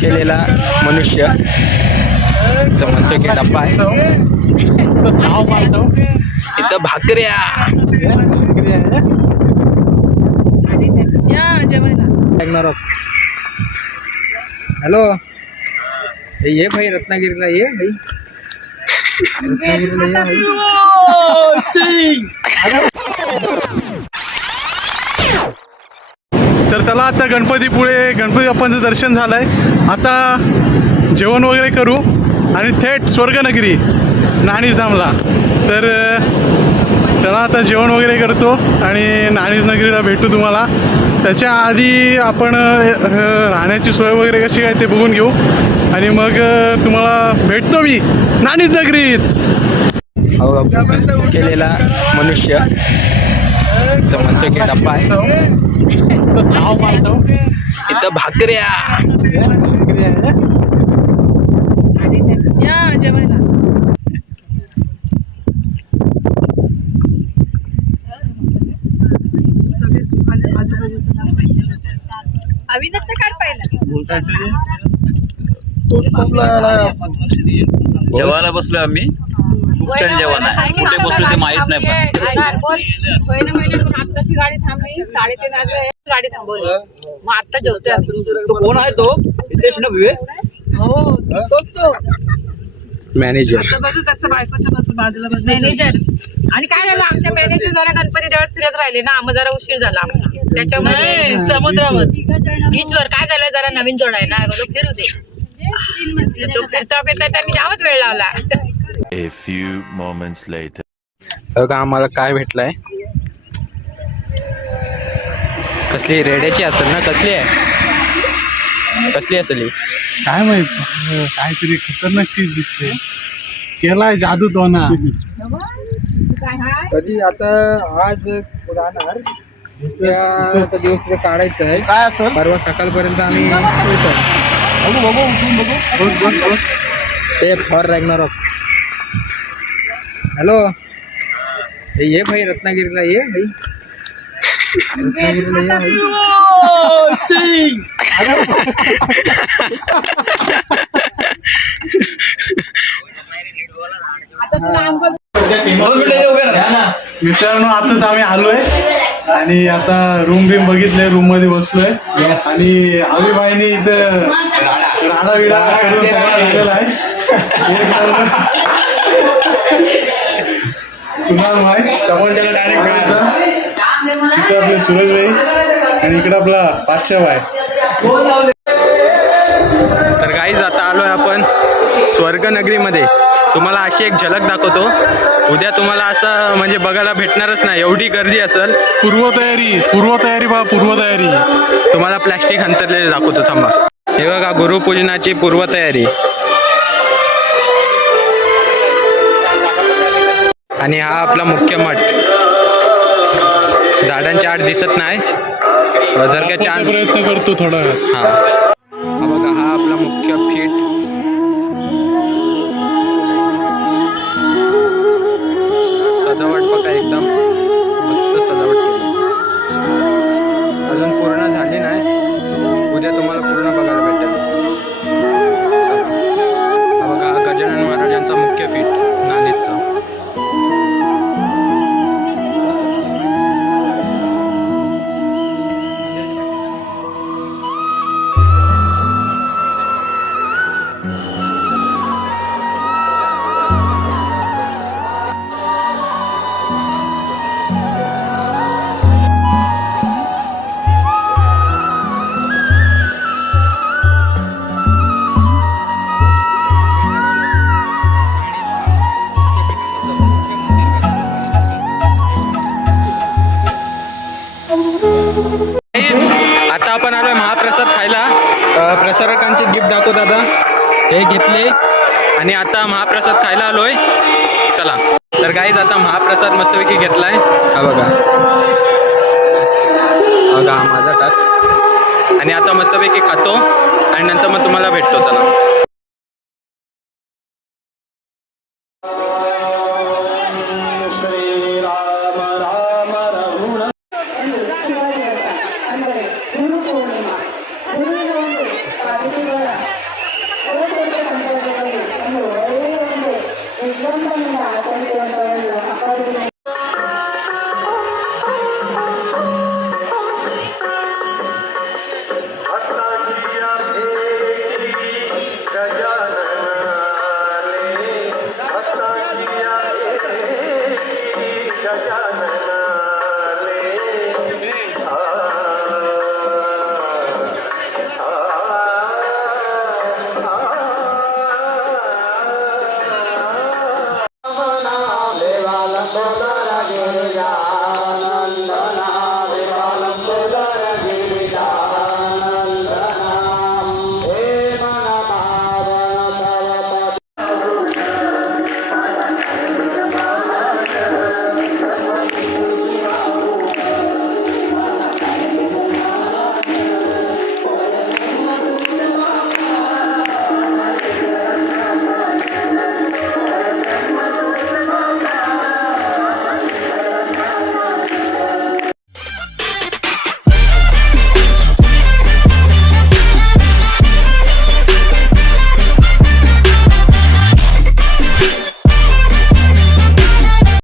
केलेला मनुष्य मस्त की डब्बा आहे इथं भाकऱ्या हॅलो ये भाई रत्नागिरीला ये भाई रत्नागिरीला ये तर चला आता गणपतीपुळे गणपती बाप्पांचं दर्शन झालंय. आता जेवण वगैरे करू आणि थेट स्वर्गनगरी नाणीजामला. तर चला आता जेवण वगैरे करतो आणि नाणीज नगरीला भेटू तुम्हाला. त्याच्या आधी आपण राहण्याची सोय वगैरे कशी काय ते बघून घेऊ आणि मग तुम्हाला भेटतो मी नाणीज नगरीत. केलेला मनुष्य मस्त की डब्बा आहे इथं भाकऱ्या जेवायला बसलो आम्ही. खूप छान जेवण आहे. कुठे बसलो ते माहित नाही पण आत्ताची गाडी थांबली 3:30 वाजता गाडी थांबवली मग आता जेवतोय. तो कोण आहे तो हितेश ना विवे. हो तोच तो मॅनेजर मॅनेजर. आणि काय झालं आमच्या मॅनेजर जरा गणपती देवळात फिरत राहिले ना मग जरा उशीर झाला आम्हाला. त्याच्यामुळे समुद्रावर बीचवर काय झालं जरा नवीन जोड आहे ना फिरू दे. तो फिरता फिरता त्यांनी जामच वेळ लावला. A few moments later. बघा आम्हाला काय भेटलंय. कसली रेड्याची असेल ना. कसली आहे कसली असेल काय माहित काहीतरी खतरनाक चीज दिसते. केलाय जादू तो ना. कधी आता आज राहणार दिवस काढायचं आहे. काय असं परवा सकाळपर्यंत आम्ही ते थॉर रॅग्नारॉक. हॅलो ये भाई रत्नागिरीला ये भाई रत्नागिरीला ये मित्रांनो आताच आम्ही आलोय आणि आता रूम बिम बघितले. रूम मध्ये बसलोय आणि अभिबाईनी इथं राडा विडा करून सगळा झालेला आहे. तुम्हाला माहिती समोरच्याला डायरेक्ट इथं आपले सूरज भाई आणि इकडं आपला पाचशा भाई. तर गाईज आता आलोय आपण स्वर्गनगरीमध्ये. तुम्हाला अशी एक झलक दाखवतो. उद्या तुम्हाला असं म्हणजे बघायला भेटणारच नाही एवढी गर्दी असेल. पूर्वतयारी बा पूर्वतयारी. तुम्हाला प्लॅस्टिक अंतरलेले दाखवतो थांबा. हे बघा गुरुपूजनाची पूर्वतयारी. आणि हा आपला मुख्य मठ. झाडांच्या आड दिसत नाही जर का चान्स प्रयत्न करतो थोडा. हा बघा हा आपला मुख्य फीट. सजावट बघा एकदम मस्त सजावट केली. अजून पूर्ण झाली नाही. उद्या तुम्हाला पूर्ण बघायला भेटेल. हा बघा गजानन महाराजांचा मुख्य पीठ नांदेडचा. आता आपण आलोय महाप्रसाद खायला. प्रसारकांची गिफ्ट दाखवत आता हे घेतले आणि आता महाप्रसाद खायला आलोय. चला तर गाईज आता महाप्रसाद मस्तपैकी घेतलाय. हा बघा बघा हा माझा टाक. आणि आता मस्तपैकी खातो आणि नंतर मग तुम्हाला भेटतो. चला एकदम